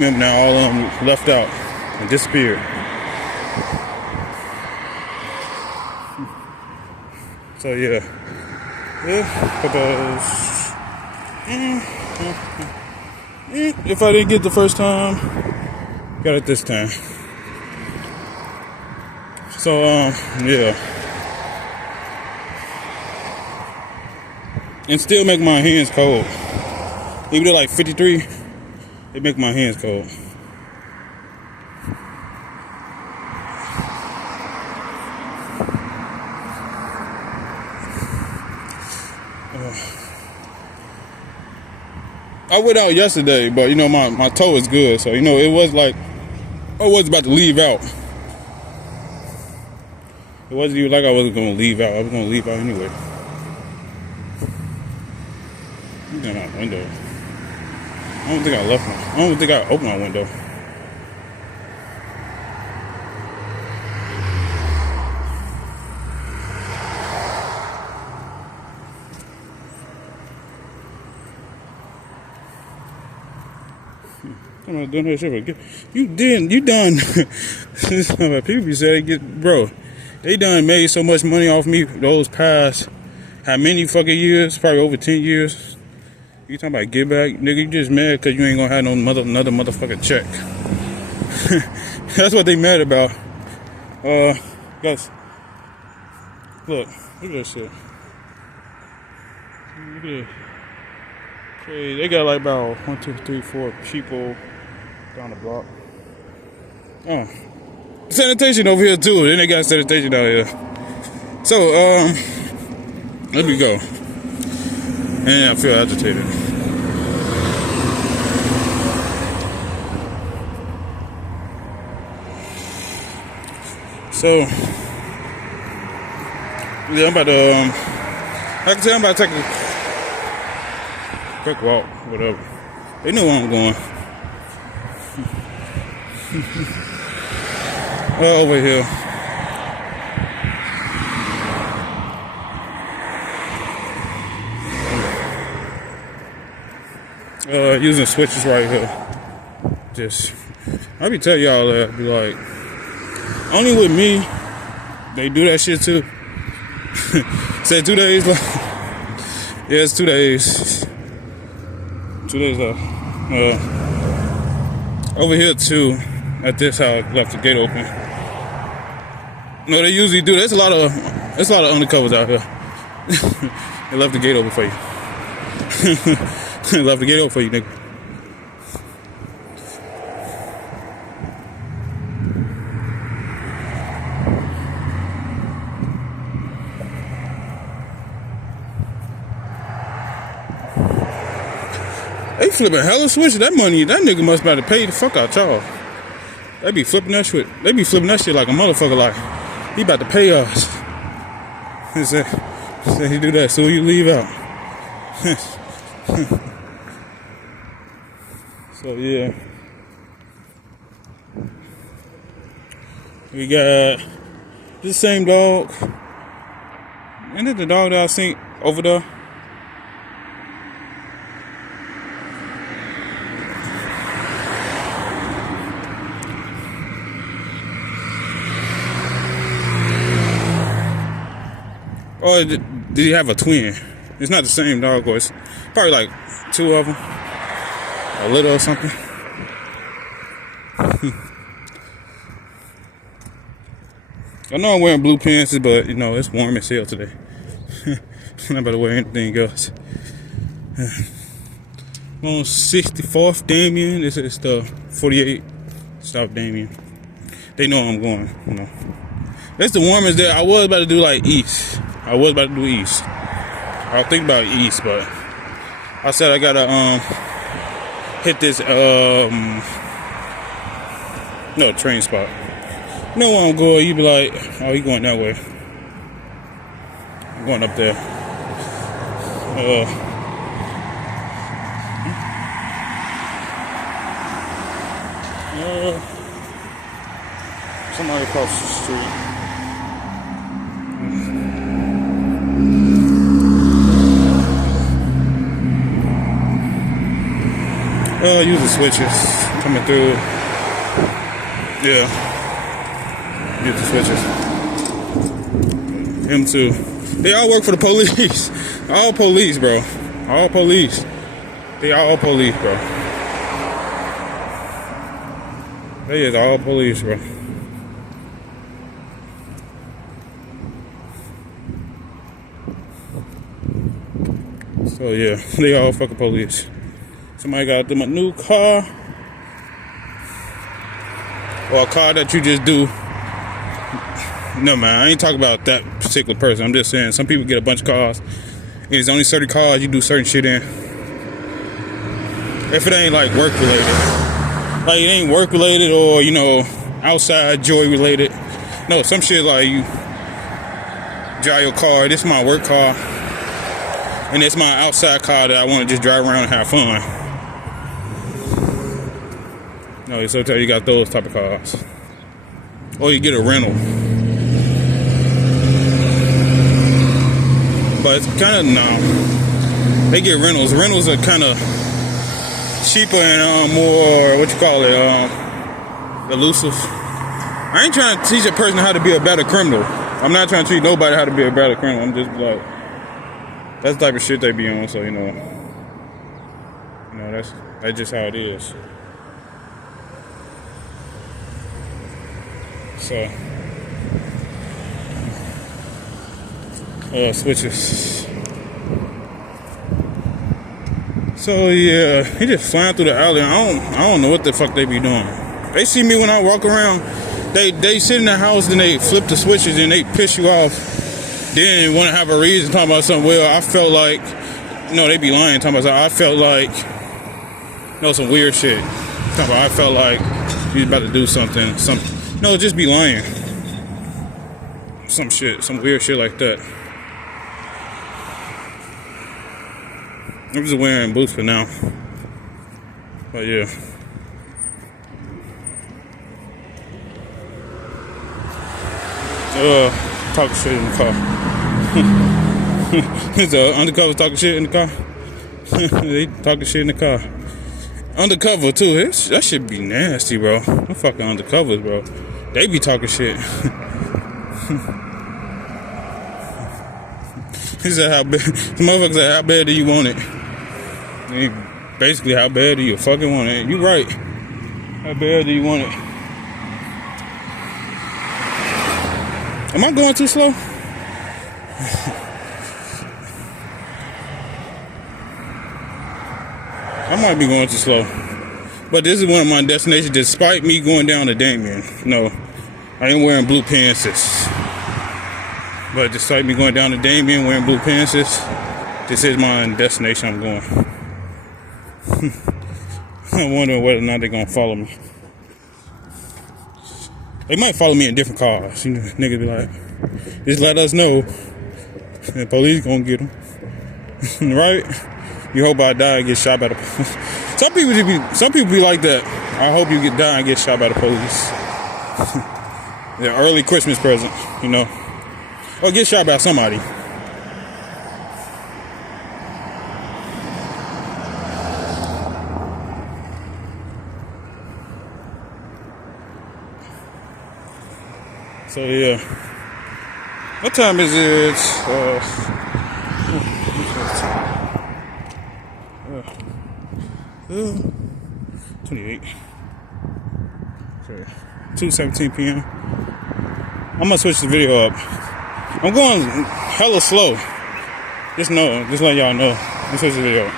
Now all of them left out and disappeared. So yeah, if I didn't get the first time, got it this time. So yeah, and still make my hands cold. Even though like 53, it make my hands cold. I went out yesterday, but you know my toe is good, so you know it was like I was about to leave out. It wasn't even like I wasn't gonna leave out. I was gonna leave out anyway. Look at my window. I don't think I opened my window. I'm not doing that shit again. You done. People say they done made so much money off me those past how many fucking years? Probably over 10 years. You talking about get back? Nigga, you just mad because you ain't gonna have another motherfucking check. That's what they mad about. Guys, look at that shit. Look at this. Okay, they got like about 1, 2, 3, 4 people down the block. Sanitation over here too. Then they got sanitation down here. So, let me go. And I feel agitated. So, yeah, I'm about to, like I said, I'm about to take a quick walk, whatever. They know where I'm going. Over here. Using switches right here. I be telling y'all that, be like, only with me, they do that shit too. Said 2 days left. Yeah, it's 2 days. 2 days left. Over here too, at this house, left the gate open. No, they usually do. There's a lot of undercovers out here. They left the gate open for you. They left the gate open for you, nigga. They flipping hella switches. That money, that nigga must about to pay the fuck out y'all. They be flipping that shit. They be flipping that shit like a motherfucker. Like he about to pay us. He said he do that so you leave out. So yeah, we got this same dog. Ain't it the dog that I seen over there? Or did he have a twin? It's not the same dog, or it's probably like 2 of them. A little or something. I know I'm wearing blue pants, but you know, it's warm as hell today. I'm not about to wear anything else. On 64th Damien, this is the 48 South Damien. They know I'm going, you know. That's the warmest day. I was about to do like east. I was about to do east. I was thinking about east, but I said I gotta hit this train spot. You know where I'm going, you be like, oh, he going that way. I'm going up there. Somebody across the street. Use the switches coming through. Yeah. Use the switches. Him too. They all work for the police. All police, bro. All police. They all police, bro. They is all police, bro. So yeah, they all fucking police. Somebody got them a new car. Or a car that you just do. No man, I ain't talking about that particular person. I'm just saying some people get a bunch of cars. And there's only certain cars you do certain shit in. If it ain't like work related. Like it ain't work related or, you know, outside joy related. No, some shit like you drive your car. This is my work car. And it's my outside car that I want to just drive around and have fun. No, sometimes you got those type of cars. Or you get a rental. But it's kind of, no. They get rentals. Rentals are kind of cheaper and more, what you call it, elusive. I ain't trying to teach a person how to be a better criminal. I'm not trying to teach nobody how to be a better criminal. I'm just like, that's the type of shit they be on, so, you know, that's just how it is. So, switches. So yeah, he just flying through the alley. I don't know what the fuck they be doing. They see me when I walk around. They sit in the house, then they flip the switches and they piss you off. Then want to have a reason talking about something. Well, I felt like, they be lying talking about something. I felt like, some weird shit. Talking about I felt like he was about to do something. No, just be lying. Some shit, some weird shit like that. I'm just wearing boots for now. But yeah. Talking shit in the car. Is the undercover talking shit in the car? They talking shit in the car. Undercover too. That shit be nasty, bro. I'm fucking undercovers, bro. They be talking shit. He said, how bad? The motherfucker said, how bad do you want it? And basically, how bad do you fucking want it? You right. How bad do you want it? Am I going too slow? I might be going too slow. But this is one of my destinations despite me going down to Damien. No, I ain't wearing blue pants. But despite me going down to Damien wearing blue pants, this is my destination I'm going. I'm wondering whether or not they're going to follow me. They might follow me in different cars. You know, niggas be like, just let us know. The police gonna get them. Right? You hope I die and get shot by the police. Some people be like that. I hope you die and get shot by the police. The early Christmas present, you know. Or get shot by somebody. So yeah. What time is it? 28. Okay. 2:17 p.m. I'm gonna switch the video up. I'm going hella slow. Just let y'all know. Let's switch the video up.